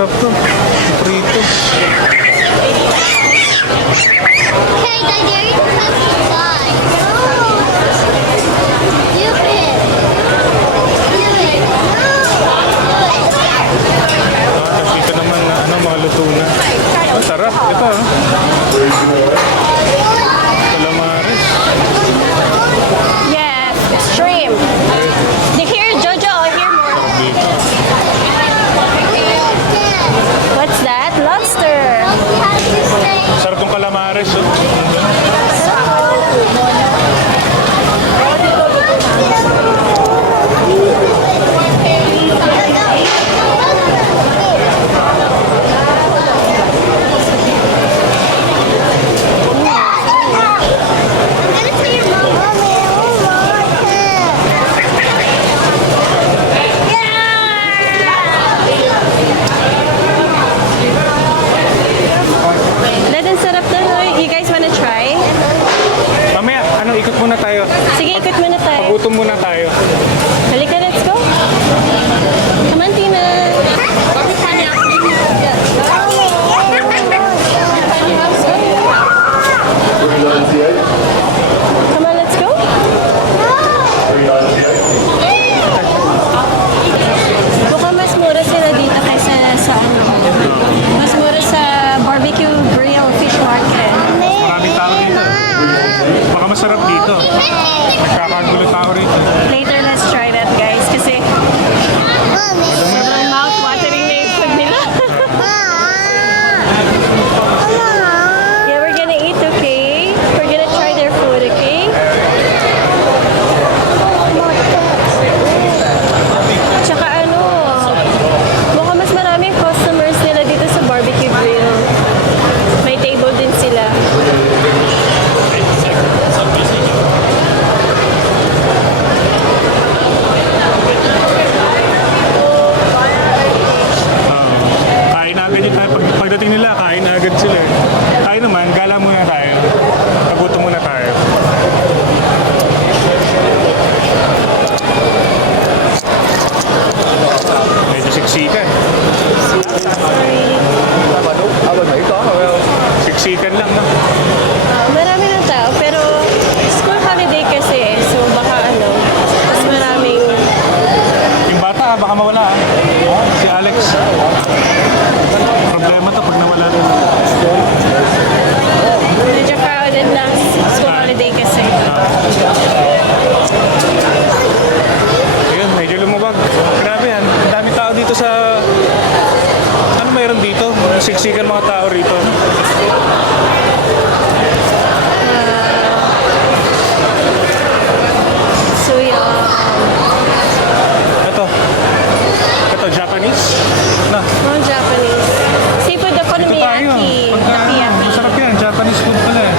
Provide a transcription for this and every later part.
masarap to. Prito. Hey, Daddy, are you supposed to fly? You can. You can. Tapos dito naman na mga luto na. Ang sarap. Ito calamares. Yes, shrimp. You hear Jojo or hear more? Dito. What's that? Lobster. Sarap tong calamares. Oh. That ang sarap na. You guys wanna try? Mamaya, ikot muna tayo. Sige, ikot muna tayo. Pagutom muna tayo. Halika, let's go. Come on, Tina. Come on, let's go. Mukhang mas mura sila dito kaysa sa mas mura sa barbecue grill fish market. Maraming tao dito. Baka masarap dito. Nagkakagulo tao rito. Later, let's try that, guys. Kasi sobrang mouth-watering na yung food nila. Yeah, we're gonna eat, okay? We're gonna try their food, okay? Tsaka mukhang mas maraming customers nila dito sa barbecue grill. May table din sila. Kain na agad yun tayo. Pagdating nila, kain na agad sila. Tayo naman, gala muna tayo. Pagutom muna tayo. Medyo siksikan. Siksikan lang, no? Marami ng tao, pero school holiday kasi, so baka mas maraming Yung bata, baka mawala. Si Alex. Problema to pag nawala rin. medyo crowded na school holiday kasi. Ayun, medyo lumabag. Grabe yan. Ang dami tao dito sa... Ano mayroon dito? Siksikan mga tao rito. So yeah, Ito. Ito, Japanese. Na, mga Japanese. Seafood ito tayo. okonomiyaki. Takoyaki. Masarap yan. Japanese food pala eh.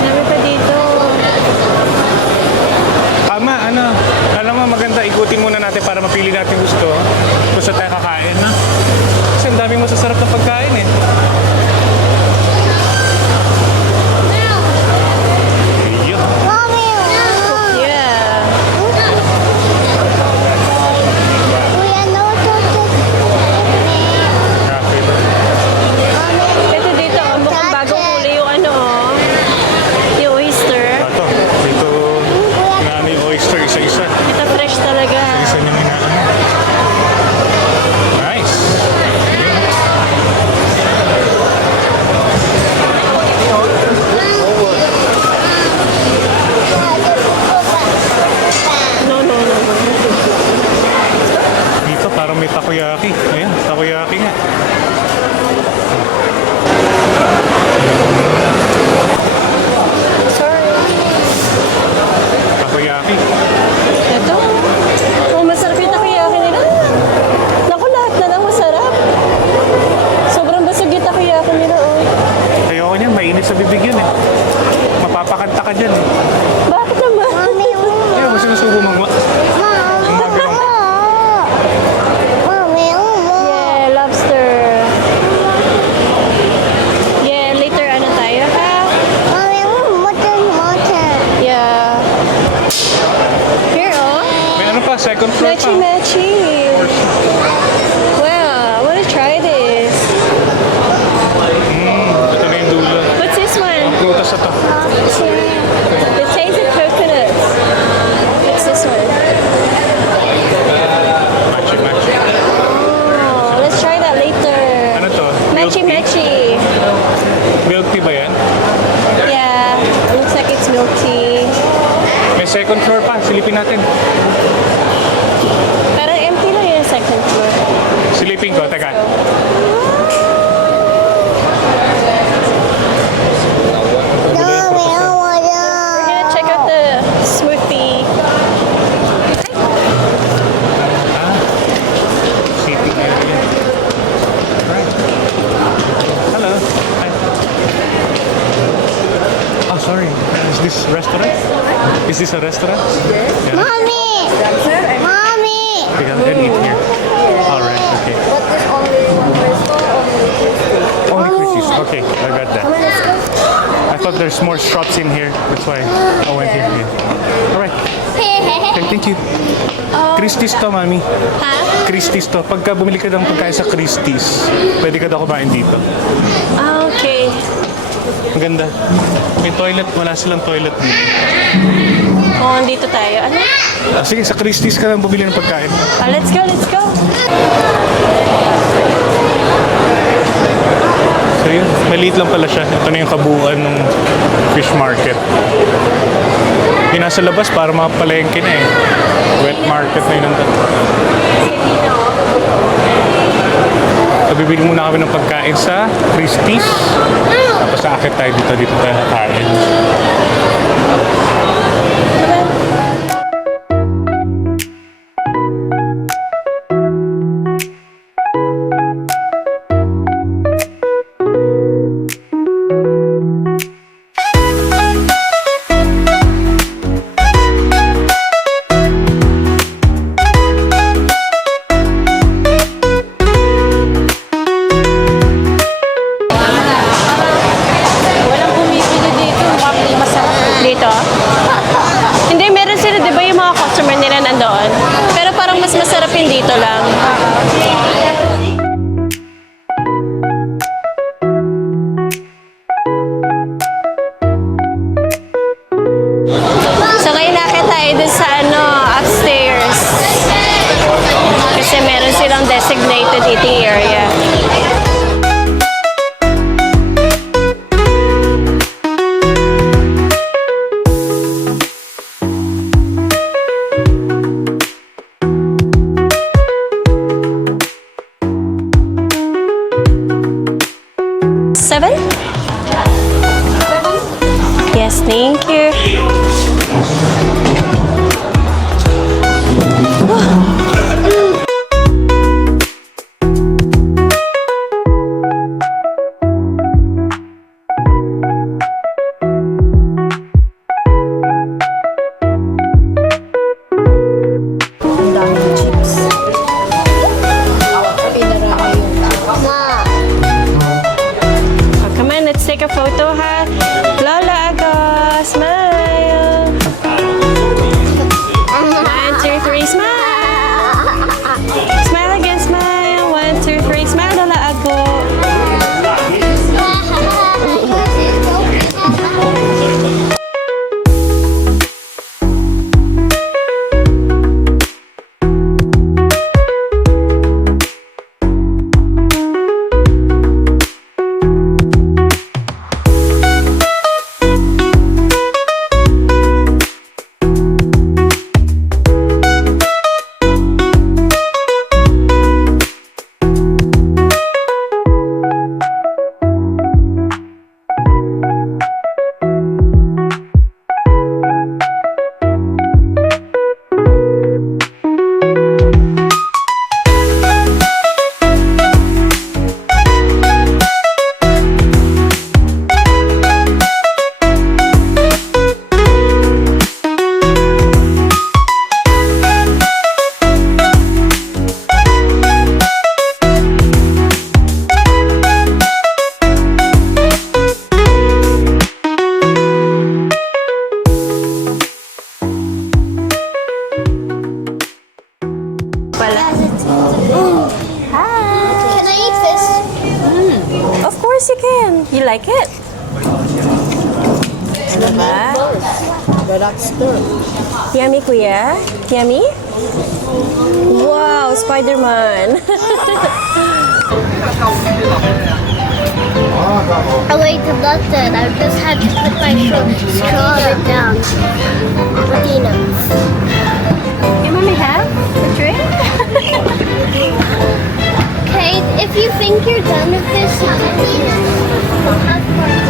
Dami pa dito. Tama, alam mo maganda, ikutin muna natin para mapili natin gusto. Gusto tayo kakain, na? Kasi ang daming masasarap na pagkain eh. Ayun. Yeah. Grabe. Ito dito, mukhang bagong huli yung yung oyster. Ito, dito na yung oyster, isa-isa. Ito fresh talaga. Isa niyang inaano. second floor Matchy pa. matchy. Wow, I wanna try this. Ito na yung dulo. What's this one? Prutas na to. The taste of coconut. What's this one? Matchy. Oh, let's try that later. Ano to? Milk Matchy tea? matchy. Milk tea ba yan? Yeah, looks like it's milk tea. May second floor pa. Silipin natin. Parang empty lang yung second floor. Silipin ko. Teka. We're gonna check out the smoothie. Seating area. Right. Hello. Hi. Oh, sorry. Is this restaurant? Is this a restaurant? Yeah. Mommy! Mommy! We can eat here. All right. Okay. But there's only one person, Only Christie's. Okay, I got that. Let's go. I thought there's more shops in here. That's why I went here. Yeah. All right. Okay, thank you. Christie's to, mami. Christie's to. Pagka bumili ka ng pagkain sa Christie's, pwede ka daw kumain dito. Ah, okay. Ang ganda. May toilet. Wala silang toilet dito. Oh, dito tayo. Ano? Sige, sa Christie's ka lang bumili ng pagkain. Let's go, let's go. So yun, maliit lang pala siya. Ito na yung kabuuan ng fish market. Yung nasa labas para mapalengke na eh. Wet market na yun nandun. So bibili muna kami ng pagkain sa Christie's. Tapos aakit tayo dito tayo kakain. Walang bumibili dito. Mukhang masarap. Dito? Hindi, meron sila, di ba yung mga customer nila nandoon? Pero parang mas masarap yung dito lang. So ngayon nakita tayo dun sa upstairs. Kasi meron silang designated eating area. Seven? Yes, thank you. pala. Hi! Can I eat this? Of course you can. You like it? Diba? Yummy, kuya? Yummy? Wow, Spider-Man. Oh wait, that's it. I just had to put my straw it down. Medina. You mommy have a drink? Okay, if you think you're done with this, you can eat it.